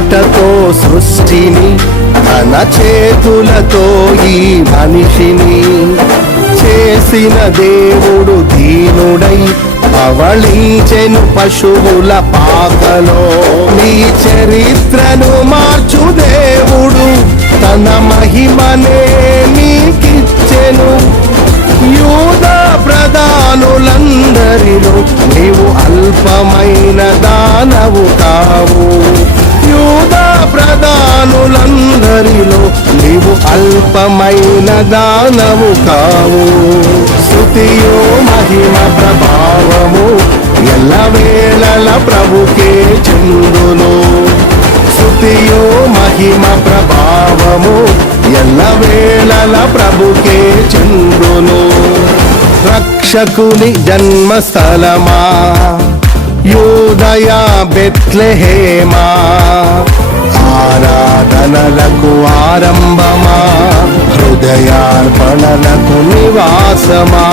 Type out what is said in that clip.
మాటతో సృష్టిని తన చేతులతో ఈ మనిషిని చేసిన దేవుడు దీనుడై అవళించెను పశువుల పాకలో. నీ చరిత్రను మార్చు దేవుడు తన మహిమనే నీకిచ్చెను. యూదా ప్రధానులందరిలో నీవు అల్పమైన దానవు కావు. యూదా ప్రధానులందరిలో నీవు అల్పమైన దానవు కావు. స్తుతియో మహిమ ప్రభావము ఎల్లవేళల ప్రభుకే చెందును. స్తుతియో మహిమ ప్రభావము ఎల్లవేళల ప్రభుకే చెందును. రక్షకుని జన్మస్థలమా యూదయ బెత్లెహేమా, ఆరాధనలకు ఆరంభమా హృదయార్పణలకు నివాసమా.